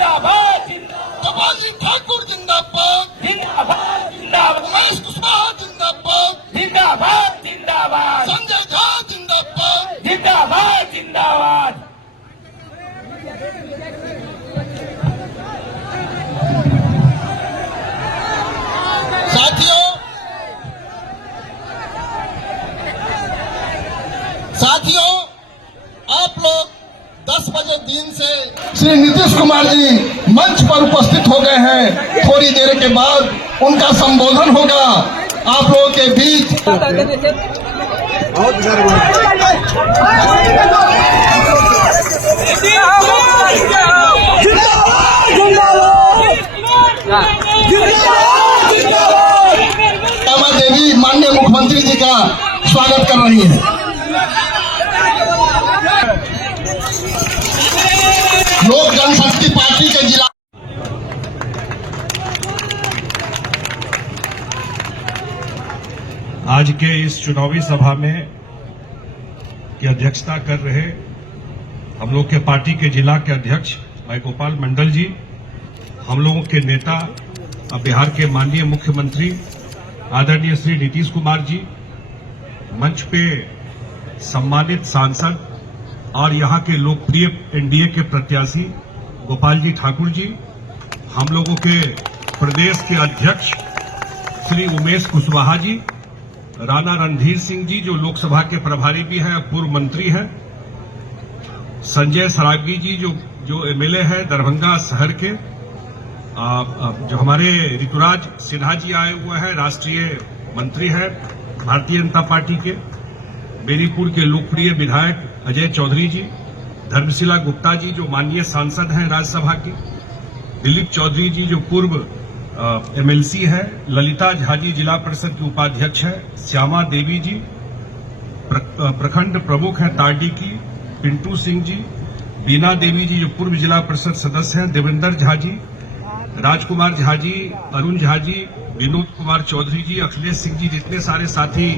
जिंदाबाद गोपाल जी ठाकुर जिंदाबाद, जिंदाबाद जिंदाबाद उमेश कुशवाहा जिंदाबाद, जिंदाबाद जिंदाबाद संजय झा जिंदाबाद। जिंदाबाद जिंदाबाद साथियों, आप लोग 10 बजे दिन से श्री नीतीश कुमार जी मंच पर उपस्थित हो गए हैं। थोड़ी देर के बाद उनका संबोधन होगा आप लोगों के बीच। श्यामा देवी माननीय मुख्यमंत्री जी का स्वागत कर रही हैं। लोक जनशक्ति पार्टी के जिला आज के इस चुनावी सभा में की अध्यक्षता कर रहे हम लोग के पार्टी के जिला के अध्यक्ष भाई गोपाल मंडल जी, हम लोगों के नेता बिहार के माननीय मुख्यमंत्री आदरणीय श्री नीतीश कुमार जी, मंच पे सम्मानित सांसद और यहाँ के लोकप्रिय एनडीए के प्रत्याशी गोपाल जी ठाकुर जी, हम लोगों के प्रदेश के अध्यक्ष श्री उमेश कुशवाहा जी, राणा रणधीर सिंह जी जो लोकसभा के प्रभारी भी हैं, पूर्व मंत्री हैं, संजय सरागी जी जो एमएलए है दरभंगा शहर के, जो हमारे ऋतुराज सिन्हा जी आए हुए हैं, राष्ट्रीय मंत्री हैं भारतीय जनता पार्टी के, बेनीपुर के लोकप्रिय विधायक अजय चौधरी जी, धर्मशिला गुप्ता जी जो माननीय सांसद हैं राज्यसभा की, दिलीप चौधरी जी जो पूर्व एमएलसी है, ललिता झा जी जिला परिषद की उपाध्यक्ष है, श्यामा देवी जी प्रखंड प्रमुख हैं तारडी की, पिंटू सिंह जी, बीना देवी जी जो पूर्व जिला परिषद सदस्य हैं, देवेंद्र झा जी, राजकुमार झा जी, अरुण झा जी, विनोद कुमार चौधरी जी, अखिलेश सिंह जी, जितने सारे साथी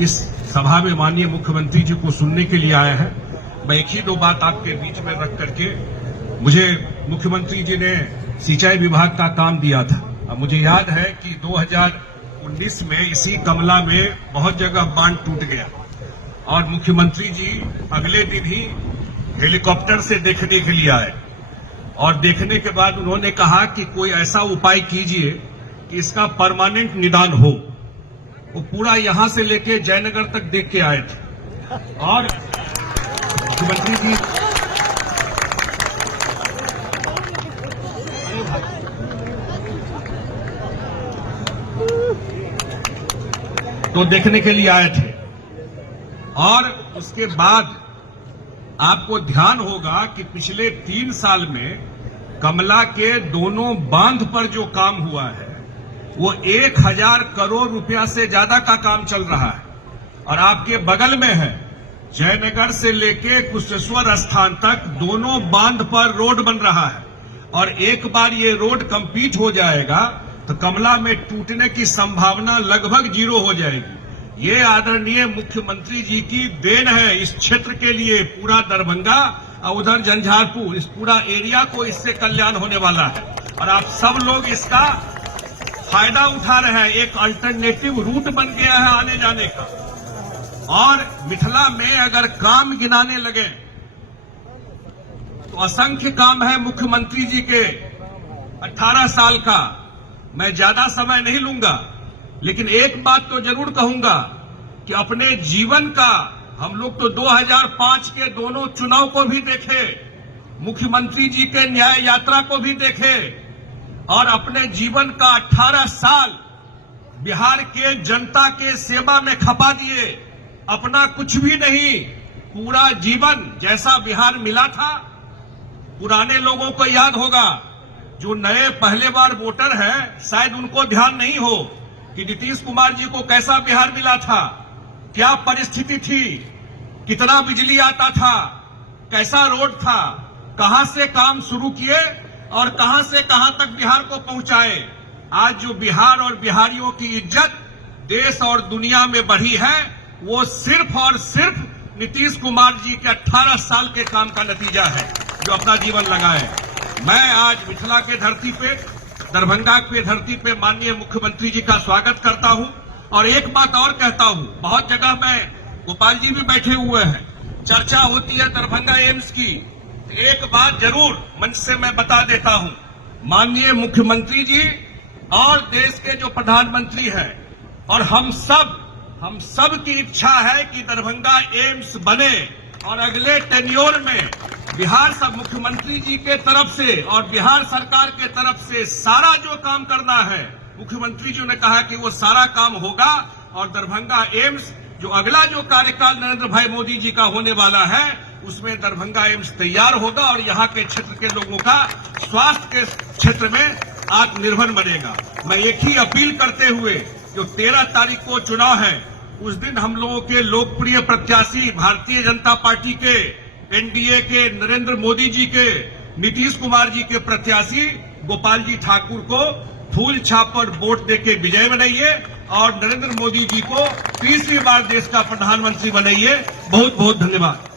इस सभा में माननीय मुख्यमंत्री जी को सुनने के लिए आए हैं। मैं एक ही दो बात आपके बीच में रख करके, मुझे मुख्यमंत्री जी ने सिंचाई विभाग का काम दिया था। अब मुझे याद है कि 2019 में इसी कमला में बहुत जगह बांध टूट गया और मुख्यमंत्री जी अगले दिन ही हेलीकॉप्टर से देखने के लिए आए और देखने के बाद उन्होंने कहा कि कोई ऐसा उपाय कीजिए कि इसका परमानेंट निदान हो। वो पूरा यहां से लेके जयनगर तक देख के आए थे और मुख्यमंत्री जी तो देखने के लिए आए थे। और उसके बाद आपको ध्यान होगा कि पिछले 3 साल में कमला के दोनों बांध पर जो काम हुआ है वो 1000 करोड़ रुपया से ज्यादा का काम चल रहा है। और आपके बगल में है जयनगर से लेके कुशेश्वर स्थान तक दोनों बांध पर रोड बन रहा है और एक बार ये रोड कंप्लीट हो जाएगा तो कमला में टूटने की संभावना लगभग 0 हो जाएगी। ये आदरणीय मुख्यमंत्री जी की देन है इस क्षेत्र के लिए। पूरा दरभंगा और उधर झंझारपुर, इस पूरा एरिया को इससे कल्याण होने वाला है और आप सब लोग इसका फायदा उठा रहे हैं। एक अल्टरनेटिव रूट बन गया है आने जाने का। और मिथिला में अगर काम गिनाने लगे तो असंख्य काम है मुख्यमंत्री जी के 18 साल का। मैं ज्यादा समय नहीं लूंगा, लेकिन एक बात तो जरूर कहूंगा कि अपने जीवन का हम लोग तो 2005 के दोनों चुनाव को भी देखे, मुख्यमंत्री जी के न्याय यात्रा को भी देखे और अपने जीवन का 18 साल बिहार के जनता के सेवा में खपा दिए। अपना कुछ भी नहीं, पूरा जीवन जैसा बिहार मिला था। पुराने लोगों को याद होगा, जो नए पहले बार वोटर है शायद उनको ध्यान नहीं हो कि नीतीश कुमार जी को कैसा बिहार मिला था, क्या परिस्थिति थी, कितना बिजली आता था, कैसा रोड था, कहां से काम शुरू किए और कहां से कहां तक बिहार को पहुंचाए। आज जो बिहार और बिहारियों की इज्जत देश और दुनिया में बढ़ी है वो सिर्फ और सिर्फ नीतीश कुमार जी के 18 साल के काम का नतीजा है जो अपना जीवन लगाए। मैं आज मिथिला के धरती पे, दरभंगा के धरती पे माननीय मुख्यमंत्री जी का स्वागत करता हूं और एक बात और कहता हूं। बहुत जगह में गोपाल जी भी बैठे हुए हैं, चर्चा होती है दरभंगा एम्स की। एक बात जरूर मंच से मैं बता देता हूं, माननीय मुख्यमंत्री जी और देश के जो प्रधानमंत्री हैं और हम सब की इच्छा है कि दरभंगा एम्स बने और अगले टेन्योर में बिहार सब मुख्यमंत्री जी के तरफ से और बिहार सरकार के तरफ से सारा जो काम करना है, मुख्यमंत्री जी ने कहा कि वो सारा काम होगा और दरभंगा एम्स जो अगला जो कार्यकाल नरेंद्र भाई मोदी जी का होने वाला है उसमें दरभंगा एम्स तैयार होगा और यहाँ के क्षेत्र के लोगों का स्वास्थ्य के क्षेत्र में आत्मनिर्भर बनेगा। मैं एक ही अपील करते हुए, जो 13 तारीख को चुनाव है, उस दिन हम लोगों के लोकप्रिय प्रत्याशी भारतीय जनता पार्टी के, एनडीए के, नरेंद्र मोदी जी के, नीतीश कुमार जी के प्रत्याशी गोपाल जी ठाकुर को फूल छाप पर वोट देके विजय बनाइए और नरेंद्र मोदी जी को तीसरी बार देश का प्रधानमंत्री बनाइए। बहुत बहुत धन्यवाद।